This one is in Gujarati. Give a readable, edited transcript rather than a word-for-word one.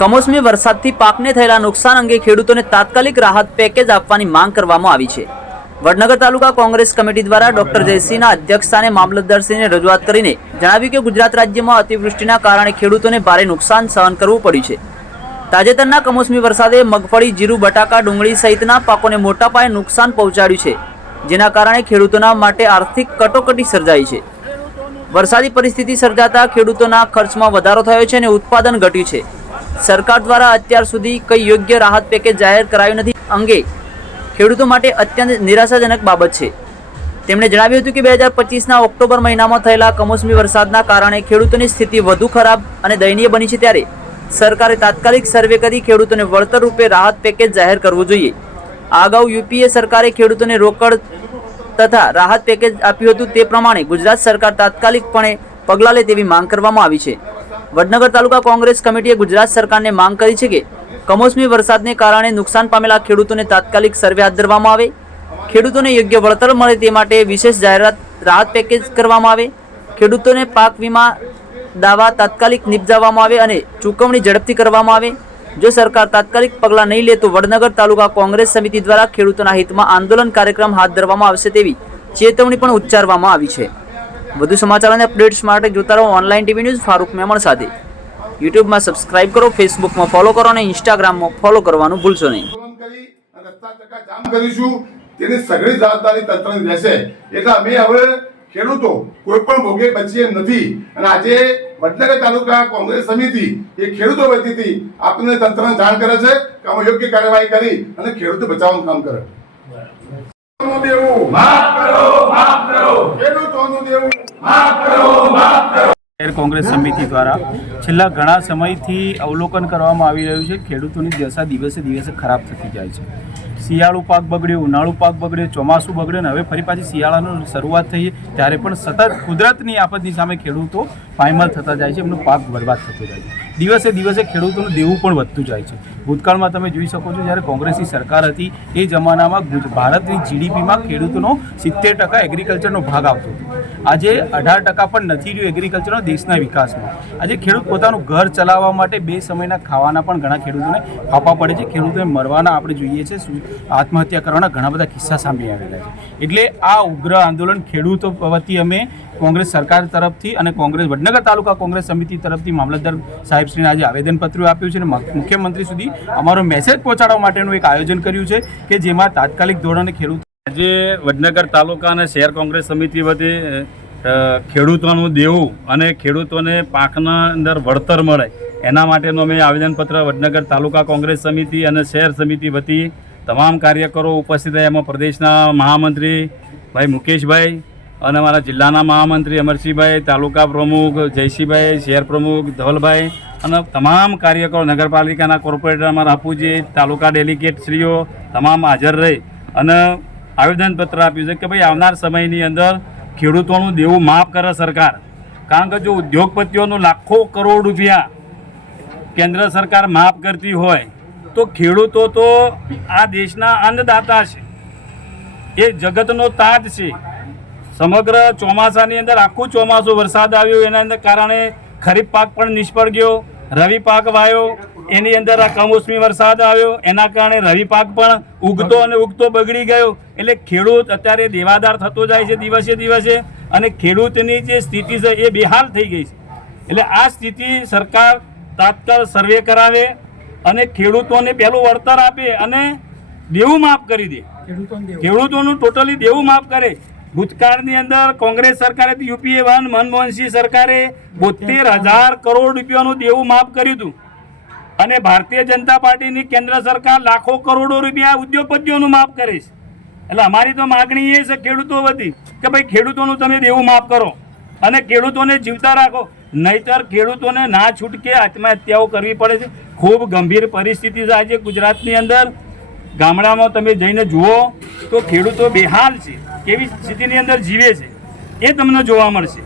કમોસમી વરસાદથી પાકને થયેલા નુકસાન અંગે ખેડૂતોને તાત્કાલિક રાહત પેકેજ આપવાની માંગ કરવામાં આવી છે। વડનગર તાલુકા કોંગ્રેસ કમિટી દ્વારા ડોક્ટર જયસિંહના અધ્યક્ષસ્થાને મામલતદારશ્રીને રજૂઆત કરીને જણાવ્યું કે ગુજરાત રાજ્યમાં અતિવૃષ્ટિના કારણે ખેડૂતોને ભારે નુકસાન સહન કરવું પડ્યું છે। તાજેતરના કમોસમી વરસાદે મગફળી, જીરું, બટાકા, ડુંગળી સહિતના પાકોને મોટા પાયે નુકસાન પહોંચાડ્યું છે, જેના કારણે ખેડૂતોના માટે આર્થિક કટોકટી સર્જાઈ છે। વરસાદી પરિસ્થિતિ સર્જાતા ખેડૂતોના ખર્ચમાં વધારો થયો છે અને ઉત્પાદન ઘટ્યું છે। સરકાર દ્વારા અત્યાર સુધી કઈ યોગ્ય રાહત પેકેજ જાહેર કરાયું નથી અંગે ખેડૂતો માટે અત્યંત નિરાશાજનક બાબત છે। તેમણે જણાવ્યું હતું કે 2025ના ઓક્ટોબર મહિનામાં થયેલા કમોસમી વરસાદના કારણે ખેડૂતોની સ્થિતિ વધુ ખરાબ અને દયનીય બની છે, ત્યારે સરકારે તાત્કાલિક સર્વે કરી ખેડૂતોને વળતર રૂપે રાહત પેકેજ જાહેર કરવું જોઈએ। આ અગાઉ યુપીએ સરકારે ખેડૂતોને રોકડ તથા રાહત પેકેજ આપ્યું હતું, તે પ્રમાણે ગુજરાત સરકાર તાત્કાલિકપણે પગલાં લે તેવી માંગ કરવામાં આવી છે। વડનગર તાલુકા કોંગ્રેસ કમિટીએ ગુજરાત સરકારને માંગ કરી છે કે કમોસમી વરસાદને કારણે નુકસાન પામેલા ખેડૂતોને તાત્કાલિક સર્વે હાથ ધરવામાં આવે, ખેડૂતોને યોગ્ય વળતર મળે તે માટે વિશેષ જાહેરાત રાહત પેકેજ કરવામાં આવે, ખેડૂતોને પાક વીમા દાવા તાત્કાલિક નિપજાવવામાં આવે અને ચૂકવણી ઝડપથી કરવામાં આવે। જો સરકાર તાત્કાલિક પગલાં નહીં લે તો વડનગર તાલુકા કોંગ્રેસ સમિતિ દ્વારા ખેડૂતોના હિતમાં આંદોલન કાર્યક્રમ હાથ ધરવામાં આવશે તેવી ચેતવણી પણ ઉચ્ચારવામાં આવી છે। વધુ સમાચાર અને અપડેટ્સ માટે જોતા રહો online TV news Farooq Memon સાથે। યુટ્યુબમાં સબસ્ક્રાઇબ કરો, ફેસબુકમાં ફોલો કરો અને ઇન્સ્ટાગ્રામમાં ફોલો કરવાનું ભૂલશો નહીં। તેની સઘળી જવાબદારી તંત્રની રહેશે, એટલે અમે હવે ખેડૂતો કોઈ પણ ભોગે બચીએ નથી અને આજે વડનગર તાલુકા કોંગ્રેસ સમિતિ એ ખેડૂતો વતીથી આપને તંત્રને જાણ કરે છે કે અમે યોગ્ય કાર્યવાહી કરી અને ખેડૂતો બચાવવાનું કામ કરે। કોંગ્રેસ સમિતિ દ્વારા છેલ્લા ઘણા સમયથી અવલોકન કરવામાં આવી રહ્યું છે, ખેડૂતોની દશા દિવસે દિવસે ખરાબ થતી જાય છે। શિયાળુ પાક બગડ્યો, ઉનાળુ પાક બગડ્યો, ચોમાસું બગડ્યો અને હવે ફરી પાછી શિયાળાની શરૂઆત થઈ ત્યારે પણ સતત કુદરતની આફતની સામે ખેડૂતો પાયમાલ થતા જાય છે, એમનો પાક બરબાદ થતો જાય છે। દિવસે દિવસે ખેડૂતોનું દેવું પણ વધતું જાય છે। ભૂતકાળમાં તમે જોઈ શકો છો, જ્યારે કોંગ્રેસની સરકાર હતી એ જમાનામાં ભારતની જીડીપીમાં ખેડૂતોનો 70% એગ્રીકલ્ચરનો ભાગ આવતો હતો। આજે 18% પણ નથી રહ્યો એગ્રીકલ્ચરનો દેશના વિકાસમાં। આજે ખેડૂત પોતાનું ઘર ચલાવવા માટે બે સમયના ખાવાના પણ ઘણા ખેડૂતોને ફાફા પડે છે, ખેડૂતોને મરવાના આપણે જોઈએ છે, આત્મહત્યા કરવાના ઘણા બધા કિસ્સા સામે આવેલા છે। એટલે આ ઉગ્ર આંદોલન ખેડૂતો વતી અમે કોંગ્રેસ સરકાર તરફથી અને કોંગ્રેસ વડનગર તાલુકા કોંગ્રેસ સમિતિ તરફથી મામલતદાર સાહેબશ્રીને આજે આવેદનપત્ર આપ્યું છે અને મુખ્યમંત્રી સુધી અમારો મેસેજ પહોંચાડવા માટેનું એક આયોજન કર્યું છે કે જેમાં તાત્કાલિક ધોરણે ખેડૂત આજે વડનગર તાલુકા અને શહેર કોંગ્રેસ સમિતિ વતી ખેડૂતોનું દેવું અને ખેડૂતોને પાકના અંદર વળતર મળે એના માટેનું અમે આવેદનપત્ર વડનગર તાલુકા કોંગ્રેસ સમિતિ અને શહેર સમિતિ વતી તમામ કાર્યકરો ઉપસ્થિત રહ્યા। એમાં પ્રદેશના મહામંત્રી ભાઈ મુકેશભાઈ અને અમારા જિલ્લાના મહામંત્રી અમરસિંહભાઈ, તાલુકા પ્રમુખ જયસિંહભાઈ, શહેર પ્રમુખ ધવલભાઈ અને તમામ કાર્યકરો, નગરપાલિકાના કોર્પોરેટર અમારા આપુજી, તાલુકા ડેલિગેટશ્રીઓ તમામ હાજર રહી અને આવેદનપત્ર આપ્યું છે કે ભાઈ આવનાર સમયની અંદર ખેડૂતોનું દેવું માફ કરે સરકાર। કારણ કે જો ઉદ્યોગપતિઓનું લાખો કરોડ રૂપિયા કેન્દ્ર સરકાર માફ કરતી હોય તો ખેડૂતો તો આ દેશના અન્નદાતા છે, એ જગતનો તાજ છે। સમગ્ર ચોમાસાની અંદર આખું ચોમાસું વરસાદ આવ્યો, એના અંદર કારણે ખરીફ પાક પણ નિષ્ફળ ગયો, રવિ પાક વાયો, એની અંદર આ કમોસમી વરસાદ આવ્યો, એના કારણે રવિ પાક પણ ઉગતો અને ઉગતો બગડી ગયો। એટલે ખેડૂત અત્યારે દેવાદાર થતો જાય છે દિવસે દિવસે અને ખેડૂતની જે સ્થિતિ છે એ બેહાલ થઈ ગઈ છે। એટલે આ સ્થિતિ સરકાર તાત્કાલ સર્વે કરાવે અને ખેડૂતોને પહેલું વળતર આપે અને દેવું માફ કરી દે, ખેડૂતોનું ટોટલી દેવું માફ કરે। ભૂતકાળની અંદર કોંગ્રેસ સરકારે યુપીએ 1 મનમોહનસિંહ સરકારે 72,000 કરોડ રૂપિયાનું દેવું માફ કર્યું હતું અને ભારતીય જનતા પાર્ટીની કેન્દ્ર સરકાર લાખો કરોડો રૂપિયા ઉદ્યોગપતિઓનું માફ કરે છે। એટલે અમારી તો માગણી એ છે ખેડૂતો વતી કે ભાઈ ખેડૂતોનું તમે દેવું માફ કરો અને ખેડૂતોને જીવતા રાખો, નહીતર ખેડૂતોને ના છૂટકે આત્મહત્યાઓ કરવી પડે છે। ખૂબ ગંભીર પરિસ્થિતિ છે આજે ગુજરાતની અંદર। ગામડામાં તમે જઈને જુઓ તો ખેડૂતો બેહાલ છે, કેવી સ્થિતિની અંદર જીવે છે એ તમને જોવા મળશે।